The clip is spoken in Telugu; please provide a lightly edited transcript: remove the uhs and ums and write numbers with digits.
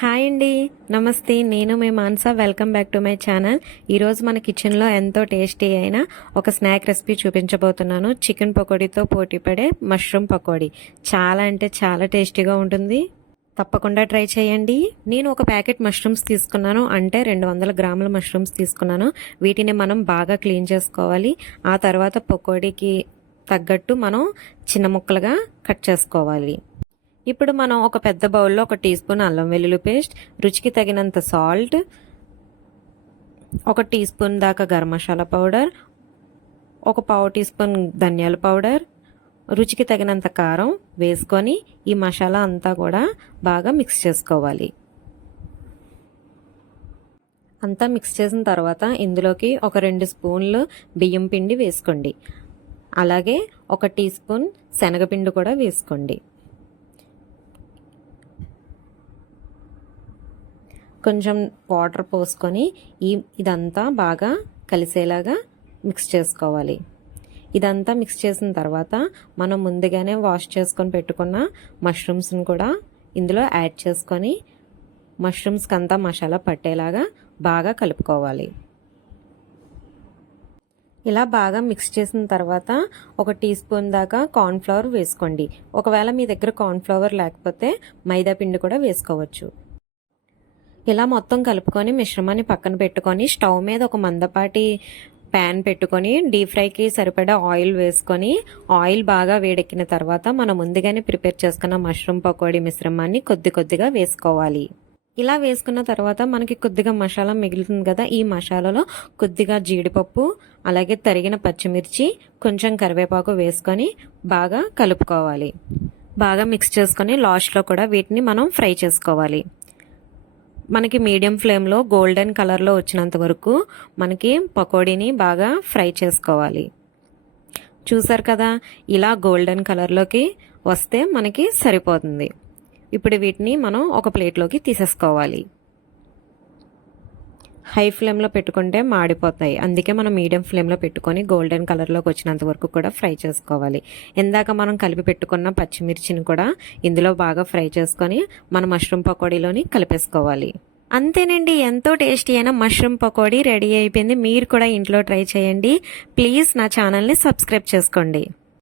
హాయ్ అండి, నమస్తే. నేను మీ Mansa. Welcome back to my channel. ఈరోజు మన కిచెన్లో ఎంతో టేస్టీ అయిన ఒక స్నాక్ రెసిపీ చూపించబోతున్నాను. చికెన్ పకోడీతో పోటీపడే మష్రూమ్ పకోడీ. చాలా అంటే చాలా టేస్టీగా ఉంటుంది. తప్పకుండా ట్రై చేయండి. నేను ఒక ప్యాకెట్ మష్రూమ్స్ తీసుకున్నాను, అంటే 200 గ్రాముల మష్రూమ్స్ తీసుకున్నాను. వీటిని మనం బాగా క్లీన్ చేసుకోవాలి. ఆ తర్వాత పకోడీకి తగ్గట్టు మనం చిన్న ముక్కలుగా కట్ చేసుకోవాలి. ఇప్పుడు మనం ఒక పెద్ద బౌల్లో 1 టీ స్పూన్ అల్లం వెల్లుల్లి పేస్ట్, రుచికి తగినంత సాల్ట్, 1 టీ స్పూన్ దాకా garam masala powder, 1/2 teaspoon ధనియాల పౌడర్, రుచికి తగినంత కారం వేసుకొని ఈ మసాలా అంతా కూడా బాగా మిక్స్ చేసుకోవాలి. అంతా మిక్స్ చేసిన తర్వాత ఇందులోకి ఒక 2 స్పూన్లు బియ్యం పిండి వేసుకోండి. అలాగే 1 టీ స్పూన్ శనగపిండి కూడా వేసుకోండి. కొంచెం వాటర్ పోసుకొని ఇదంతా బాగా కలిసేలాగా మిక్స్ చేసుకోవాలి. ఇదంతా మిక్స్ చేసిన తర్వాత మనం ముందుగానే వాష్ చేసుకొని పెట్టుకున్న మష్రూమ్స్ని కూడా ఇందులో యాడ్ చేసుకొని మష్రూమ్స్కి అంతా మసాలా పట్టేలాగా బాగా కలుపుకోవాలి. ఇలా బాగా మిక్స్ చేసిన తర్వాత 1 టీ స్పూన్ దాకా కార్న్ఫ్లవర్ వేసుకోండి. ఒకవేళ మీ దగ్గర కార్న్ఫ్లవర్ లేకపోతే మైదా పిండి కూడా వేసుకోవచ్చు. ఇలా మొత్తం కలుపుకొని మిశ్రమాన్ని పక్కన పెట్టుకొని స్టవ్ మీద ఒక మందపాటి ప్యాన్ పెట్టుకొని డీప్ ఫ్రైకి సరిపడా ఆయిల్ వేసుకొని ఆయిల్ బాగా వేడెక్కిన తర్వాత మనం ముందుగానే ప్రిపేర్ చేసుకున్న మష్రూమ్ పకోడీ మిశ్రమాన్ని కొద్ది కొద్దిగా వేసుకోవాలి. ఇలా వేసుకున్న తర్వాత మనకి కొద్దిగా మసాలా మిగులుతుంది కదా, ఈ మసాలాలో కొద్దిగా జీడిపప్పు, అలాగే తరిగిన పచ్చిమిర్చి, కొంచెం కరివేపాకు వేసుకొని బాగా కలుపుకోవాలి. బాగా మిక్స్ చేసుకొని లాస్ట్లో కూడా వీటిని మనం ఫ్రై చేసుకోవాలి. మనకి మీడియం ఫ్లేమ్లో గోల్డెన్ కలర్లో వచ్చినంత వరకు మనకి పకోడీని బాగా ఫ్రై చేసుకోవాలి. చూసారు కదా, ఇలా గోల్డెన్ కలర్లోకి వస్తే మనకి సరిపోతుంది. ఇప్పుడు వీటిని మనం ఒక ప్లేట్లోకి తీసేసుకోవాలి. హై ఫ్లేమ్లో పెట్టుకుంటే మాడిపోతాయి, అందుకే మనం మీడియం ఫ్లేమ్లో పెట్టుకొని గోల్డెన్ కలర్లోకి వచ్చినంత వరకు కూడా ఫ్రై చేసుకోవాలి. ఇందాక మనం కలిపి పెట్టుకున్న పచ్చిమిర్చిని కూడా ఇందులో బాగా ఫ్రై చేసుకొని మన మష్రూమ్ పకోడీలోని కలిపేసుకోవాలి. అంతేనండి, ఎంతో టేస్టీ అయిన మష్రూమ్ పకోడీ రెడీ అయిపోయింది. మీరు కూడా ఇంట్లో ట్రై చేయండి. ప్లీజ్ నా ఛానల్ని సబ్స్క్రైబ్ చేసుకోండి.